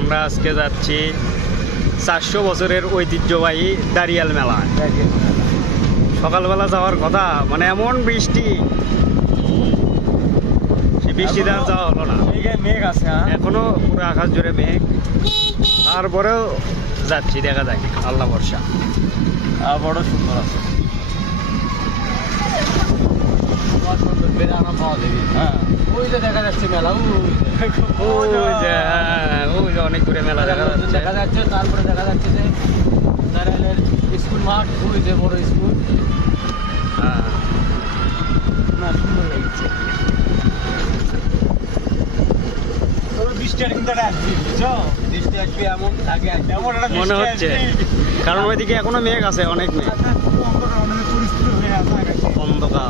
আমরা আজকে যাচ্ছি চারশো বছরের ঐতিহ্যবাহী দাঁড়িয়াল মেলা। সকালবেলা যাওয়ার কথা মানে এমন বৃষ্টি। সে বৃষ্টিতে আর যাওয়া হলো না। মেঘ আছে হ্যাঁ। এখনও পুরো আকাশ জুড়ে মেঘ। তারপরেও যাচ্ছি দেখা যাক। আল্লাহ বর্ষা আর বড় সুন্দর আছে। হ্যাঁ। ওই যে দেখা যাচ্ছে মেলা যে অনেক দূরে মেলা দেখা যাচ্ছে। দেখা যাচ্ছে তারপরে দেখা যাচ্ছে যে নারায়ণের স্কুল মাঠ ওই যে বড় স্কুল হ্যাঁ। না সুন্দর লাগছে। মনে হচ্ছে। কারণ ওইদিকে এখনও মেঘ আছে অনেক মেঘ। অন্ধকার